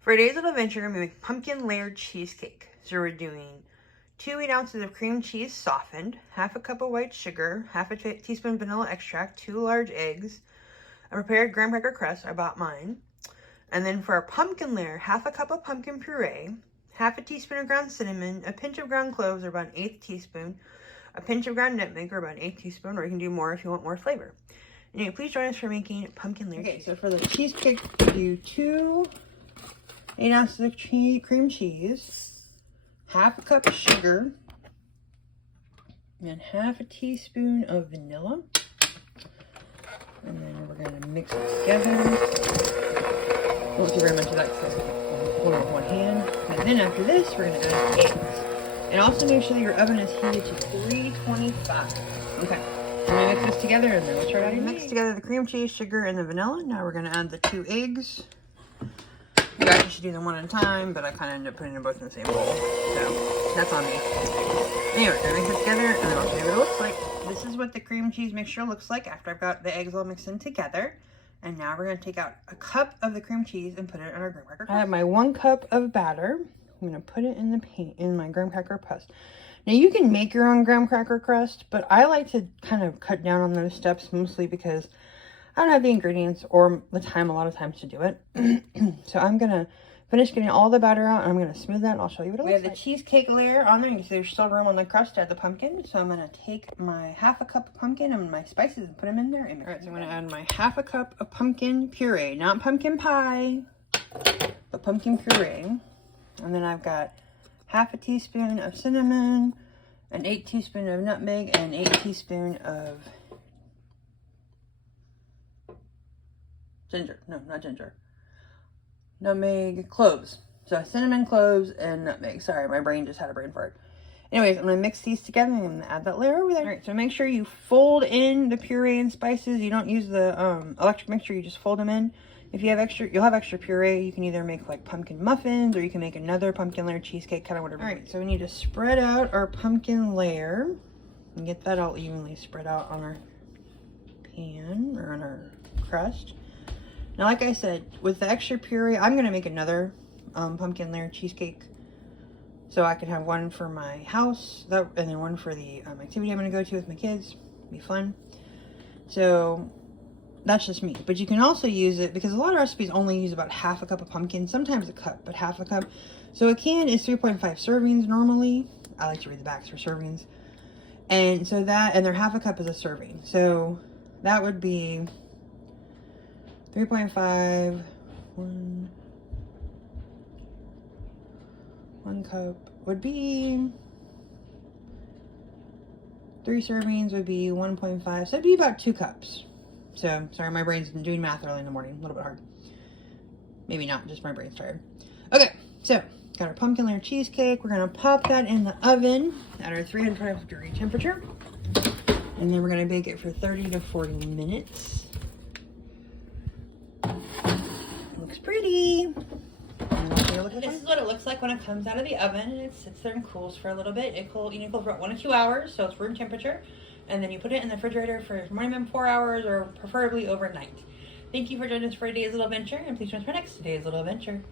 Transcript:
For today's little adventure, I'm going to make pumpkin layered cheesecake. So we're doing 2 8 ounces of cream cheese softened, half a cup of white sugar, half a teaspoon vanilla extract, 2 large eggs, a prepared graham cracker crust, I bought mine. And then for our pumpkin layer, half a cup of pumpkin puree, half a teaspoon of ground cinnamon, a pinch of ground cloves, or about an 1/8 teaspoon, a pinch of ground nutmeg, or about an 1/8 teaspoon, or you can do more if you want more flavor. Anyway, please join us for making pumpkin layered cheesecake. So for the cheesecake, we do 2 8 ounces of cream cheese, half a cup of sugar, and half a teaspoon of vanilla. And then we're going to mix it together. Won't do very much of that because I hold it with one hand. And then after this, we're going to add eggs. And also make sure that your oven is heated to 325. Okay. We're going to mix this together and then we'll try it out. Mix together the cream cheese, sugar, and the vanilla. Now we're going to add the 2 eggs. You guys should do them one at a time, but I kind of end up putting them both in the same bowl. So that's on me. Anyway, we're going to mix it together and then I'll show you what it looks like. This is what the cream cheese mixture looks like after I've got the eggs all mixed in together. And now we're going to take out a cup of the cream cheese and put it on our graham cracker crust. I have my 1 cup of batter. I'm going to put it in my graham cracker crust. Now you can make your own graham cracker crust, but I like to kind of cut down on those steps mostly because I don't have the ingredients or the time a lot of times to do it. So I'm going to finish getting all the batter out and I'm going to smooth that and I'll show you what it looks like. We have the cheesecake layer on there. You can see there's still room on the crust to add the pumpkin. So I'm going to take my half a cup of pumpkin and my spices and put them in there. All right, so I'm going to add my half a cup of pumpkin puree, not pumpkin pie, but pumpkin puree. And then I've got half a teaspoon of cinnamon, an 1/8 teaspoon of nutmeg, and 1/8 teaspoon of ginger. No, not ginger. Nutmeg, cloves. So cinnamon, cloves, and nutmeg. Sorry, my brain just had a brain fart. Anyways, I'm going to mix these together and I'm going to add that layer over there. All right, so make sure you fold in the puree and spices. You don't use the electric mixer, you just fold them in. If you have extra, you'll have extra puree. You can either make like pumpkin muffins or you can make another pumpkin layer cheesecake, kind of whatever. All right, so we need to spread out our pumpkin layer and get that all evenly spread out on our pan or on our crust. Now, like I said, with the extra puree, I'm going to make another pumpkin layer cheesecake. So I can have one for my house and then one for the activity I'm going to go to with my kids. It'll be fun. So that's just me. But you can also use it because a lot of recipes only use about half a cup of pumpkin. Sometimes a cup, but half a cup. So a can is 3.5 servings normally. I like to read the backs for servings. And so that, and their half a cup is a serving. So that would be 3.5, one cup would be 3 servings would be 1.5, so it'd be about 2 cups. So sorry, my brain's been doing math early in the morning, a little bit hard. Maybe not, just my brain's tired. Okay, so got our pumpkin layer cheesecake. We're gonna pop that in the oven at our 325-degree temperature, and then we're gonna bake it for 30 to 40 minutes. Looks pretty. This is what it looks like when it comes out of the oven and it sits there and cools for a little bit. It cools for about 1 to 2 hours, so it's room temperature. And then you put it in the refrigerator for minimum 4 hours or preferably overnight. Thank you for joining us for today's little adventure, and please join us for next today's little adventure.